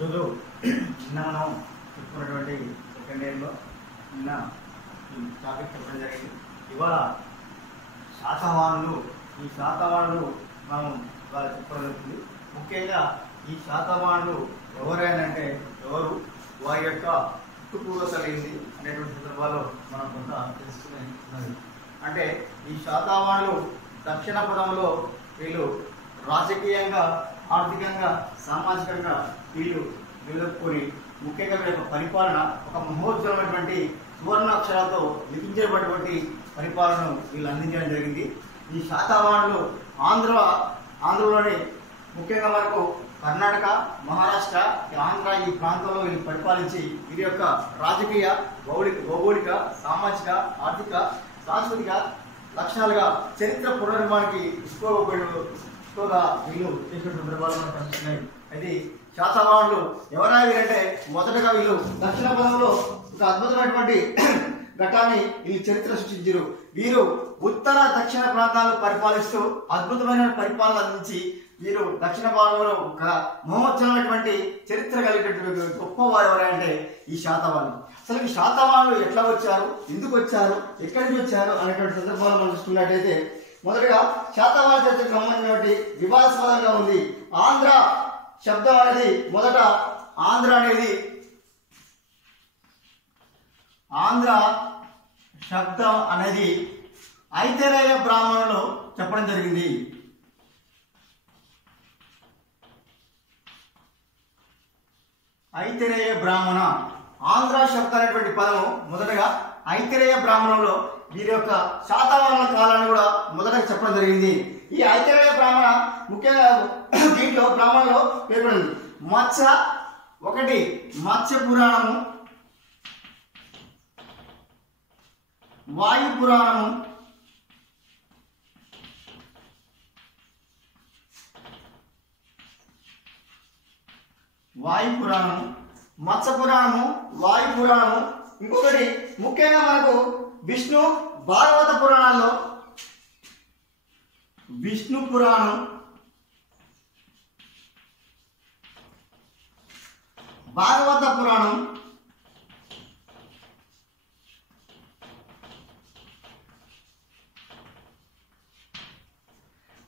ఈరోజు నిన్న మనం చెప్పుకున్నటువంటి సెకండ్ ఇయర్లో నిన్న ఈ టాపిక్ చెప్పడం జరిగింది. ఇవాళ శాతవాహనులు, ఈ శాతవాహనులు మనం ఇవాళ చెప్పడం జరుగుతుంది. ముఖ్యంగా ఈ శాతవాహనులు ఎవరైనా ఎవరు, వారి యొక్క పుట్టుపూర్వతలు ఏంటి అనేటువంటి సందర్భాల్లో మనం కొంత తెలుసుకునేది. అంటే ఈ శాతవాహనులు దక్షిణ పదంలో వీళ్ళు రాజకీయంగా, ఆర్థికంగా, సామాజికంగా వీళ్ళు నిలదొక్కుని ముఖ్యంగా వీళ్ళ యొక్క పరిపాలన ఒక మహోజ్వలమైనటువంటి సువర్ణాక్షరాలతో లిఖించబడినటువంటి పరిపాలనను వీళ్ళు అందించడం జరిగింది. ఈ శాతవాహనులు ఆంధ్రలోని ముఖ్యంగా మనకు కర్ణాటక, మహారాష్ట్ర, ఆంధ్ర ఈ ప్రాంతంలో వీళ్ళు పరిపాలించి వీరి యొక్క రాజకీయ, భౌగోళిక, సామాజిక, ఆర్థిక, సాంస్కృతిక లక్షణాలుగా చరిత్ర పునర్నిర్మాణానికి ఎక్కువగా వీళ్ళు చేసిన సందర్భాలు మనకు కనిపిస్తున్నాయి. అయితే శాతవాహనులు ఎవరైనా వీరంటే మొదటగా వీళ్ళు దక్షిణ పదంలో ఒక అద్భుతమైనటువంటి ఘట్టాన్ని వీళ్ళు చరిత్ర సృష్టించారు. వీరు ఉత్తర దక్షిణ ప్రాంతాలను పరిపాలిస్తూ అద్భుతమైన పరిపాలన అందించి వీరు దక్షిణ భాగంలో ఒక మహోజ్వలమైనటువంటి చరిత్ర కలిగినటువంటి గొప్ప వారు ఎవరంటే ఈ శాతవాహనులు. అసలు ఈ శాతవాహనులు ఎట్లా వచ్చారు, ఎందుకు వచ్చారు, ఎక్కడి నుంచి వచ్చారు అనేటువంటి సందర్భాలు మనం చూసుకున్నట్టయితే మొదటగా శాతవాహన చరిత్రకు సంబంధించినటువంటి వివాదాస్పదంగా ఉంది. ఆంధ్ర శబ్దం అనేది మొదట ఆంధ్ర శబ్దం అనేది ఐతిరేయ బ్రాహ్మణులు చెప్పడం జరిగింది. ఐతిరేయ బ్రాహ్మణ ఆంధ్ర శబ్దం అనేటువంటి పదము మొదటగా ఐతిరేయ బ్రాహ్మణంలో వీరి యొక్క శాతవాహనుల కాలాన్ని కూడా మొదటగా చెప్పడం జరిగింది. ఈ ఐతిరేయ బ్రాహ్మణ ముఖ్యంగా దీంట్లో బ్రాహ్మణంలో పేర్కొంది మత్స్య పురాణము, వాయు పురాణము, మత్స్య పురాణము, వాయు పురాణము. ఇంకొకటి ముఖ్యంగా మనకు విష్ణు భాగవత పురాణాల్లో విష్ణు పురాణం, భాగవత పురాణం,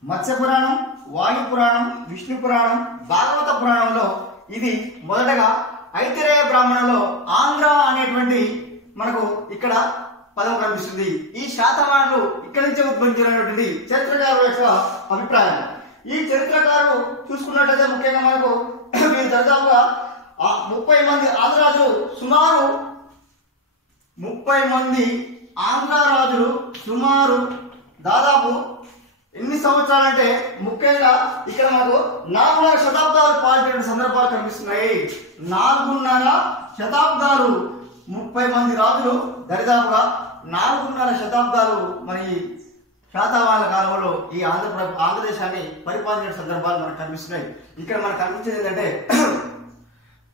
మత్స్య పురాణం, వాయు పురాణం, విష్ణు పురాణం, భాగవత పురాణంలో ఇది మొదటగా ఐతిరేయ బ్రాహ్మణంలో ఆంధ్ర అనేటువంటి మనకు ఇక్కడ పదం కనిపిస్తుంది. ఈ శాతవాహనులు ఇక్కడి నుంచే ఉద్భవించినటువంటి చరిత్రకారుల యొక్క అభిప్రాయం. ఈ చరిత్రకారులు చూసుకున్నట్లయితే ముఖ్యంగా మనకు వీరు దాదాపుగా 30 మంది ఆంధ్రరాజులు, సుమారు 30 మంది ఆంధ్రరాజులు సుమారు దాదాపు ఎన్ని సంవత్సరాలంటే ముఖ్యంగా ఇక్కడ మనకు 4.5 శతాబ్దాలు పాలించిన సందర్భాలు కనిపిస్తున్నాయి. 4.5 శతాబ్దాలు 30 మంది రాజులు దరిదాపుగా 4.5 శతాబ్దాలు మన ఈ శాతవాహనుల కాలంలో ఈ ఆంధ్రదేశాన్ని పరిపాలించిన సందర్భాలు మనకు కనిపిస్తున్నాయి. ఇక్కడ మనకు కనిపించేది ఏంటంటే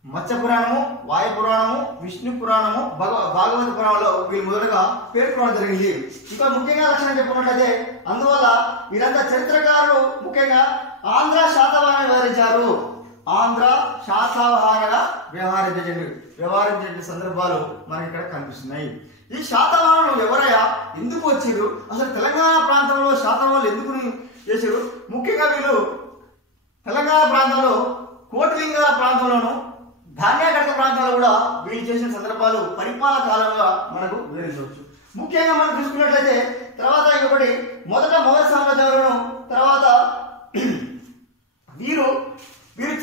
మత్స్య పురాణము, వాయు పురాణము, విష్ణు పురాణము, భాగవత పురాణంలో వీళ్ళు మొదటగా పేర్కొనడం జరిగింది. ఇంకా ముఖ్యంగా లక్షణం చెప్పుకున్నట్లయితే అందువల్ల వీరంతా చరిత్రకారులు ముఖ్యంగా ఆంధ్ర శాతవాహన వ్యవహరించారు. ఆంధ్ర శాతవాహనగా వ్యవహరించే సందర్భాలు మనకి ఇక్కడ కనిపిస్తున్నాయి. ఈ శాతవాహనులు ఎవరయ్యా, ఎందుకు వచ్చారు, అసలు తెలంగాణ ప్రాంతంలో శాతవాహనులు ఎందుకు చేశారు? ముఖ్యంగా వీళ్ళు తెలంగాణ ప్రాంతంలో కోటిలింగాల ప్రాంతంలోను, ధాన్యాకర్త ప్రాంతాల్లో కూడా వీళ్ళు చేసిన సందర్భాలు పరిపాలన కాలంగా మనకు వివరించవచ్చు. ముఖ్యంగా మనం చూసుకున్నట్లయితే తర్వాత ఇంకొకటి మొదట మౌర్య సామ్రాజ్యంలోను, తర్వాత వీరు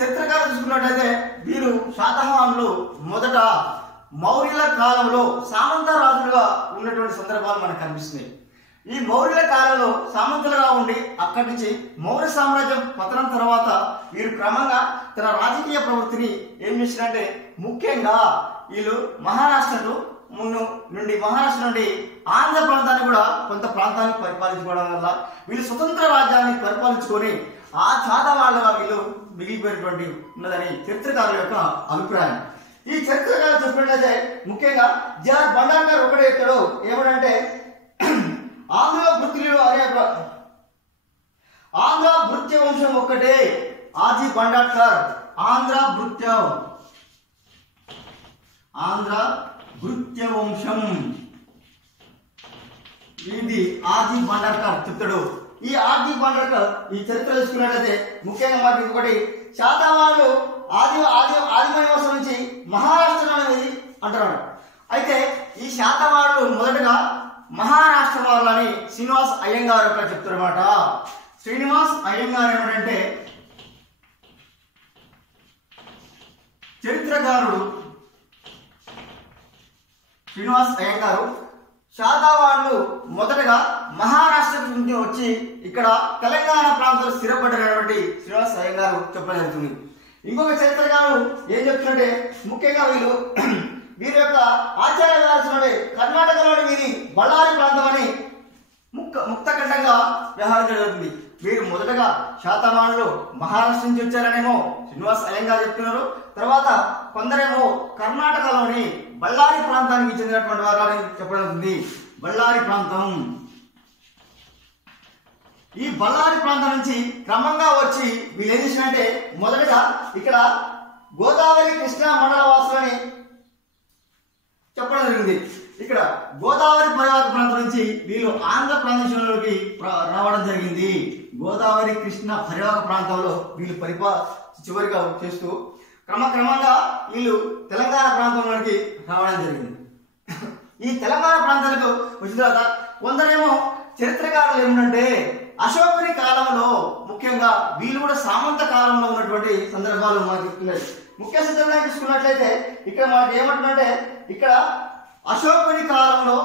చరిత్రకారులు చూసుకున్నట్లయితే వీరు శాతవాహనులు మొదట మౌర్యుల కాలంలో సామంత రాజులుగా ఉన్నటువంటి సందర్భాలు మనకు కనిపిస్తున్నాయి. ఈ మౌర్యుల కాలంలో సామంతులుగా ఉండి అక్కడి నుంచి మౌర్య సామ్రాజ్యం పతనం తర్వాత వీరు క్రమంగా తన రాజకీయ ప్రవృత్తిని ఏం చేసినంటే ముఖ్యంగా వీళ్ళు మహారాష్ట్ర నుండి ఆంధ్ర ప్రాంతాన్ని కూడా కొంత ప్రాంతాన్ని పరిపాలించుకోవడం వల్ల వీళ్ళు స్వతంత్ర రాజ్యాన్ని పరిపాలించుకొని ఆ శాతవాహనులుగా వీళ్ళు మిగిలిపోయినటువంటి ఉన్నదని చరిత్రకారుల యొక్క అభిప్రాయం. ఈ చరిత్రకారులు చెప్పినట్లయితే ముఖ్యంగా జర్ బండార్కర్ ఒకటే చెప్తాడు, ఏమనంటే ఆంధ్ర భృత్య వంశం ఒక్కటే, ఆజీ బండార్కర్ ఆంధ్ర భృత్య వంశం. ఇది ఆర్జీ భండార్కర్ చెప్తాడు. ఈ ఆర్జీ భండార్కర్ ఈ చరిత్ర చూసుకున్నట్లయితే ముఖ్యంగా మనకి ఇంకొకటి శాతవాహనులు ఆదిమనివాసం నుంచి మహారాష్ట్ర అనేది అంటున్నాడు. అయితే ఈ శాతవాహనులు మొదటగా మహారాష్ట్ర వాళ్ళని శ్రీనివాస్ అయ్యంగార్ ఇక్కడ చెప్తారన్నమాట. శ్రీనివాస్ అయ్యంగార్ ఏమిటంటే చరిత్రకారుడు. శ్రీనివాస్ అయ్యంగారు శాతవాహనులు మొదటగా మహారాష్ట్ర నుంచి వచ్చి ఇక్కడ తెలంగాణ ప్రాంతంలో స్థిరపడినటువంటి శ్రీనివాస్ అయ్యంగారు చెప్పడం జరుగుతుంది. ఇంకొక చరిత్రకారుడు ఏం చెప్తుంటే ముఖ్యంగా వీరి యొక్క ఆచార వ్యవస్థలోని కర్ణాటకలోని వీరి బళ్ళారి ప్రాంతం అని ముక్తఖండంగా వ్యవహరించడం జరుగుతుంది. వీరు మొదటగా శాతవాహనులు మహారాష్ట్ర నుంచి వచ్చారనేమో శ్రీనివాస్ అయ్యంగార్ చెప్తున్నారు. తర్వాత కొందరేమో కర్ణాటకలోని బళ్ళారి ప్రాంతానికి చెందినటువంటి వారని చెప్పడం జరుగుతుంది. బళ్ళారి ప్రాంతం, ఈ బళ్ళారి ప్రాంతం నుంచి క్రమంగా వచ్చి వీళ్ళు ఏం చేసినంటే మొదటగా ఇక్కడ గోదావరి కృష్ణా మండల వాసులని చెప్పడం జరిగింది. ఇక్కడ గోదావరి పరివాహక ప్రాంతం నుంచి వీళ్ళు ఆంధ్రప్రదేశ్లోకి రావడం జరిగింది. గోదావరి కృష్ణ పరివాహక ప్రాంతంలో వీళ్ళు చివరిగా చేస్తూ క్రమంగా వీళ్ళు తెలంగాణ ప్రాంతంలోకి రావడం జరిగింది. ఈ తెలంగాణ ప్రాంతాలకు వచ్చిన తర్వాత కొందరేమో చరిత్రకారులు ఏమిటంటే అశోకుని కాలంలో ముఖ్యంగా వీళ్ళు కూడా సామంత కాలంలో ఉన్నటువంటి సందర్భాలు మనకు చెప్తున్నాయి. ముఖ్య సిద్ధాంతం తీసుకున్నట్లయితే ఇక్కడ మనకి ఏమంటుందంటే ఇక్కడ అశోకుని కాలంలో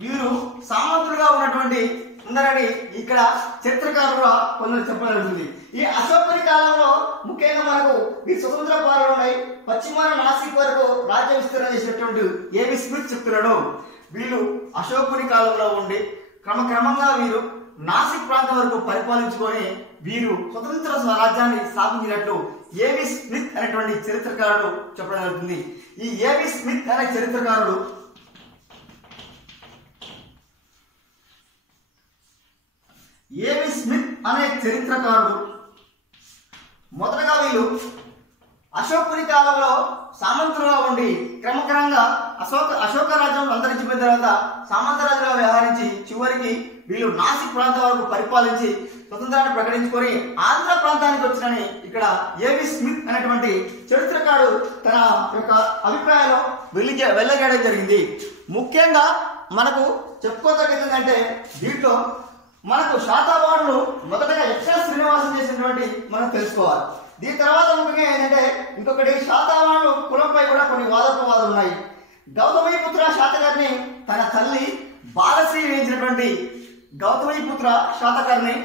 వీరు సామంతులుగా ఉన్నటువంటి ఉన్నారని ఇక్కడ చరిత్రకారులుగా కొందరు చెప్పగలుగుతుంది. ఈ అశోకుని కాలంలో ముఖ్యంగా మనకు ఈ స్వతంత్ర పాలన ఉన్నాయి. పశ్చిమాన నాసిక్ వరకు రాజ్య విస్తరణ చేసినటువంటి ఏవి స్మిత్ చెప్తున్నాడు. వీళ్ళు అశోకుని కాలంలో ఉండి క్రమంగా వీరు నాసిక్ ప్రాంతం వరకు పరిపాలించుకొని వీరు స్వతంత్ర రాజ్యాన్ని స్థాపించినట్లు ఏవి స్మిత్ అనేటువంటి చరిత్రకారుడు చెప్పడం జరుగుతుంది. ఈ ఏవి స్మిత్ అనే చరిత్రకారుడు మొదటగా వీళ్ళు అశోకుని కాలంలో సామంతులుగా ఉండి క్రమంగా అశోక రాజ్యం అంతరించిపోయిన తర్వాత సామంత రాజుగా వ్యవహరించి చివరికి వీళ్ళు నాసిక్ ప్రాంతం వరకు పరిపాలించి స్వతంత్రాన్ని ప్రకటించుకొని ఆంధ్ర ప్రాంతానికి వచ్చినని ఇక్కడ ఏవి స్మిత్ అనేటువంటి చరిత్రకారుడు తన యొక్క అభిప్రాయంలో వెళ్ళగేయడం జరిగింది. ముఖ్యంగా మనకు చెప్పుకోదగ్గది ఏంటంటే దీంట్లో మనకు శాతవాహనులు మొదటగా ఎక్కడ శ్రీనివాసం చేసినటువంటి మనం తెలుసుకోవాలి. దీని తర్వాత ముఖ్యంగా ఏంటంటే ఇంకొకటి శాతవాహనులు కులంపై కూడా కొన్ని వాదోపవాదాలు ఉన్నాయి. గౌతమిపుత్ర శాతకర్ణి తన తల్లి బాలశ్రీ వేయించినటువంటి గౌతమిపుత్ర శాతకర్ణి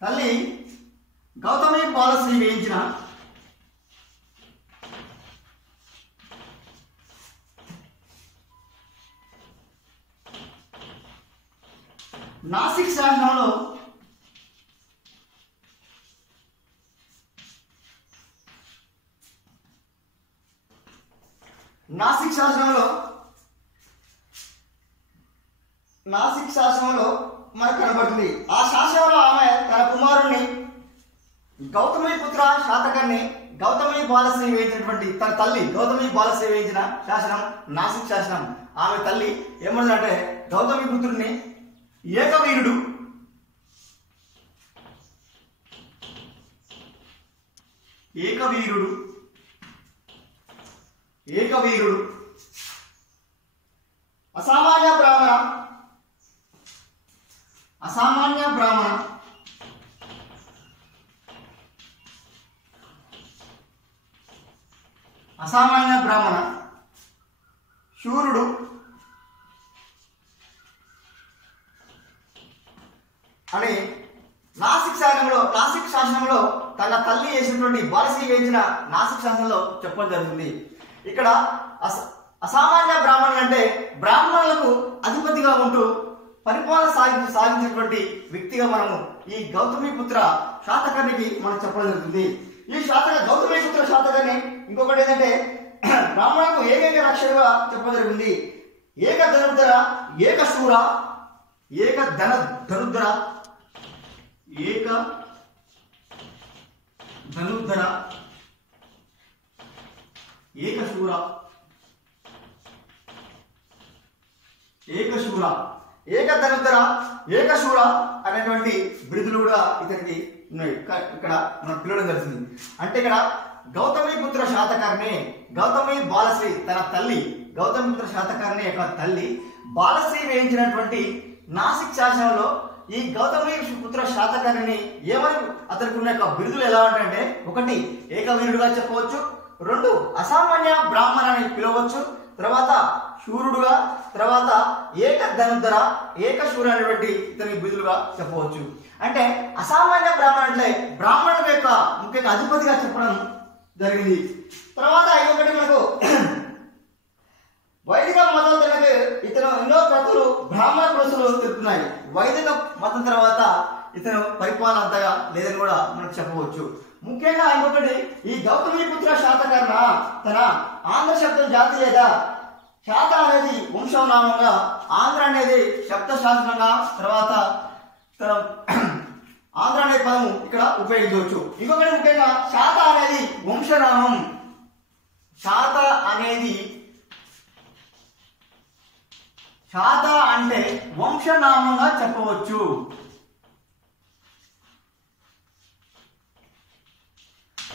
తల్లి గౌతమి బాలశ్రీ వేయించిన నాసిక్ శాసనంలో మనకు కనబడుతుంది. ఆ శాసనంలో ఆమె తన కుమారుణ్ణి గౌతమిపుత్ర శాతకర్ణి గౌతమి బాలశ్రీ వేయించినటువంటి తన తల్లి గౌతమి బాలశ్రీ వేయించిన శాసనం నాసిక్ శాసనం. ఆమె తల్లి ఏమన్నదంటే గౌతమిపుత్రుడిని ఏకవీరుడు అసామాన్య బ్రాహ్మణ శూరుడు అని నాసిక్ శాసనంలో తన తల్లి చేసినటువంటి బాలశ్రీ వేయించిన నాసిక్ శాసనంలో చెప్పడం జరుగుతుంది. ఇక్కడ అసామాన్య బ్రాహ్మణులు అంటే బ్రాహ్మణులకు అధిపతిగా ఉంటూ పరిపాలన సాగించినటువంటి వ్యక్తిగా మనము ఈ గౌతమిపుత్ర శాతకర్ణికి మనం చెప్పడం జరుగుతుంది. ఈ గౌతమిపుత్ర శాతకర్ణి ఇంకొకటి ఏంటంటే బ్రాహ్మణులకు ఏకైక రక్షకుగా చెప్పడం జరిగింది. ఏక ధనుర్ధర, ఏక శూర, ఏక ధనుర్ధర, ఏక ధనుర్ధర, ఏక శూర, ఏకశూర, ఏక ధనుర్ధర, ఏకశూర అనేటువంటి బిరుదులు కూడా ఇతనికి ఉన్నాయి. ఇక్కడ మనం పిలవడం జరుగుతుంది. అంటే ఇక్కడ గౌతమిపుత్ర శాతకర్ణి, గౌతమి బాలశ్రీ తన తల్లి, గౌతమిపుత్ర శాతకర్ణి యొక్క తల్లి బాలశ్రీ వేయించినటువంటి నాసిక్ శాసనంలో ఈ గౌతమిపుత్ర శాతకర్ణిని ఏమని అతనికి ఉన్న యొక్క బిరుదులు ఎలా ఉంటాయంటే, ఒకటి ఏకవీరుడుగా చెప్పవచ్చు, రెండు అసామాన్య బ్రాహ్మణ అని పిలవచ్చు, తర్వాత శూరుడుగా, తర్వాత ఏక ధనుర్ధర, ఏకశూర అనేటువంటి ఇతని బిరుదులుగా చెప్పవచ్చు. అంటే అసామాన్య బ్రాహ్మణ అంటే బ్రాహ్మణుల యొక్క ముఖ్యంగా అధిపతిగా చెప్పడం జరిగింది. తర్వాత ఇంకొకటి మనకు వైదిక మతం తనకు ఇతను ఎన్నో కథలు బ్రాహ్మణ కులసులు తెలుపుతున్నాయి. వైదిక మతం తర్వాత ఇతను పరిపాలన అంతగా లేదని కూడా మనకు చెప్పవచ్చు. ముఖ్యంగా ఇంకొకటి ఈ గౌతమిపుత్ర శాతకర్ణ తన ఆంధ్ర శబ్దం జాతి లేదా శాత అనేది వంశనామంగా, ఆంధ్ర అనేది శబ్ద శాసనంగా, తర్వాత ఆంధ్ర అనే పదము ఇక్కడ ఉపయోగించవచ్చు. ఇంకొకటి ముఖ్యంగా శాత అనేది వంశనామం, శాత అనేది శాత అంటే వంశనామంగా చెప్పవచ్చు.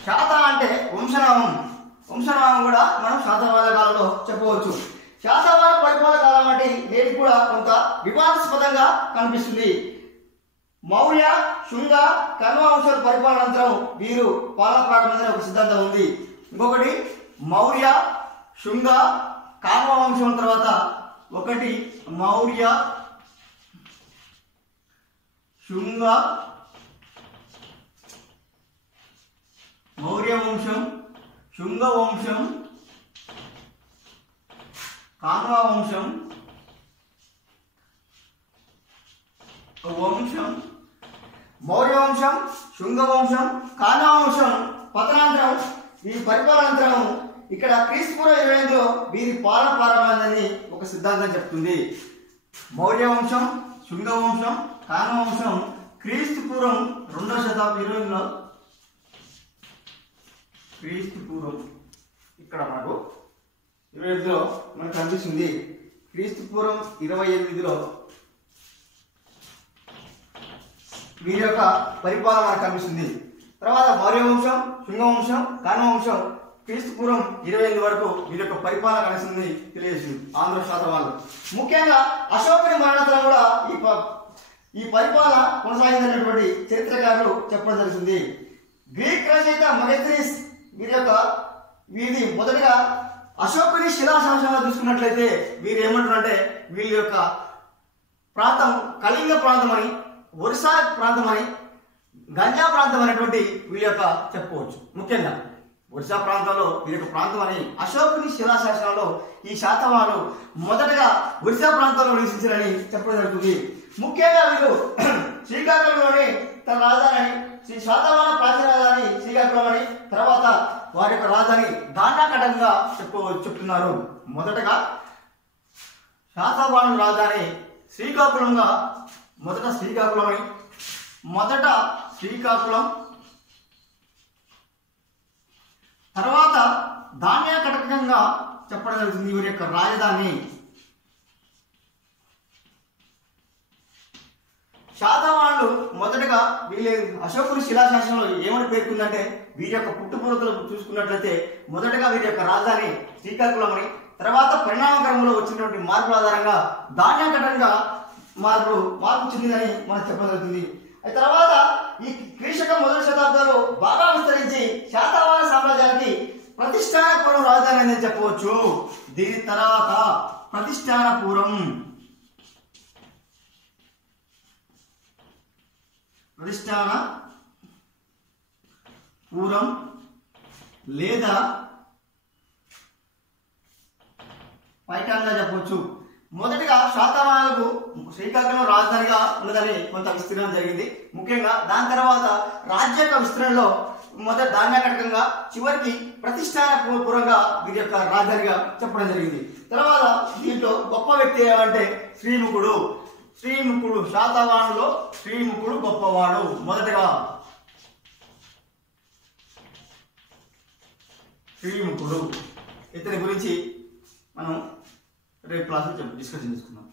శాత అంటే వంశనామం, వంశనామం కూడా మనం శాతవాహన కాలంలో చెప్పవచ్చు. శాతవాహన పరిపాలన కాలం అంటే నేటికి కూడా కొంత వివాదాస్పదంగా కనిపిస్తుంది. మౌర్య, శుంగ, కన్వ వంశాల పరిపాలన అనంతరం వీరు పాలన ప్రారంభించిన ఒక సిద్ధాంతం ఉంది. ఇంకొకటి మౌర్య, శుంగ, కన్వ వంశం తర్వాత ఒకటి మౌర్య, శుంగ, మౌర్య వంశం, శుంగ వంశం, కాన్వ వంశం, మౌర్య వంశం, శుంగ వంశం, కాన్వ వంశం పతనాంతరం ఈ పరిపాలనాంతరం ఇక్కడ క్రీస్తుపూర్వం 25లో వీరి పాలన ప్రారంభమైందని ఒక సిద్ధాంతం చెప్తుంది. మౌర్య వంశం, శుంగ వంశం, కాన్వ వంశం క్రీస్తుపూర్వం 2వ శతాబ్దం 20లో, క్రీస్తుపూర్వం ఇక్కడ మనకు 25లో మనకు కనిపిస్తుంది. క్రీస్తుపూర్వం 28లో వీరి యొక్క పరిపాలన మనకు కనిపిస్తుంది. తర్వాత మౌర్య వంశం, శుంగ వంశం, కాన్వ వంశం క్రీస్తుపూర్వం 28 వరకు వీరి యొక్క పరిపాలన కనిపిస్తుంది తెలియజేసింది ఆంధ్ర శాతవాహనులు. ముఖ్యంగా అశోకుని మరణానంతరం కూడా ఈ పరిపాలన కొనసాగించినటువంటి చరిత్రకారులు చెప్పడం జరుగుతుంది. గ్రీక్ రచయిత మెగస్థనీస్ వీరి మొదటిగా అశోకుని శిలాశాసనాలు చూసుకున్నట్లయితే వీరు ఏమంటారంటే వీరి యొక్క ప్రాంతం కళింగ ప్రాంతం అని, ఒరిస్సా ప్రాంతం అని, గంజా ప్రాంతం అనేటువంటి వీరి యొక్క చెప్పుకోవచ్చు. ముఖ్యంగా ఒరిస్సా ప్రాంతంలో వీరి యొక్క ప్రాంతం అని అశోకుని శిలాశాసనాల్లో ఈ శాతవాహనులు మొదటగా ఒరిస్సా ప్రాంతంలో నివసించారని చెప్పడం జరుగుతుంది. ముఖ్యంగా వీరు శ్రీకాకుళంలోని తన రాజధాని శాతవాహన ప్రాచీన రాజధాని శ్రీకాకుళం అని, తర్వాత వారి యొక్క రాజధాని దాండాకటంగా చెప్తున్నారు. మొదటగా శాతవాహనుల రాజధాని శ్రీకాకుళంగా, మొదట శ్రీకాకుళం, తర్వాత ధాన్యకటకంగా చెప్పడం జరుగుతుంది వీరి యొక్క రాజధాని. శాతవాహనులు మొదటగా వీళ్ళ అశోకుని శిలాశాసనంలో ఏమని పేర్కొందంటే వీరి యొక్క పుట్టుపూర్వతలు చూసుకున్నట్లయితే మొదటగా వీరి యొక్క రాజధాని శ్రీకాకుళం అని, తర్వాత పరిణామక్రమంలో వచ్చినటువంటి మార్పుల ఆధారంగా ధాన్యకటంగా మార్పు చెందిందని మనకు చెప్పడం జరుగుతుంది. తర్వాత ఈ క్రీశకం మొదటి శతాబ్దంలో బాగా విస్తరించి శాతవాహన సామ్రాజ్యానికి ప్రతిష్టానపురం రాజధాని అని చెప్పవచ్చు. దీని తర్వాత ప్రతిష్టానపురం లేదా పైఠాన్గా చెప్పొచ్చు. మొదటిగా శాతవాహనులకు శ్రీకాకుళం రాజధానిగా ఉన్నదని కొంత విస్తీర్ణం జరిగింది ముఖ్యంగా. దాని తర్వాత రాజ్య యొక్క విస్తరణలో మొదటి దాన్యాకటకంగా చివరికి ప్రతిష్టాన పురంగా వీరి యొక్క రాజధానిగా చెప్పడం జరిగింది. తర్వాత దీంట్లో గొప్ప వ్యక్తి ఏమంటే శ్రీముఖుడు. శ్రీముఖుడు శాతవాహనులో శ్రీముఖుడు గొప్పవాడు. మొదటగా శ్రీముఖుడు, ఇతని గురించి మనం రేపు క్లాసులో డిస్కషన్ చేసుకుందాం.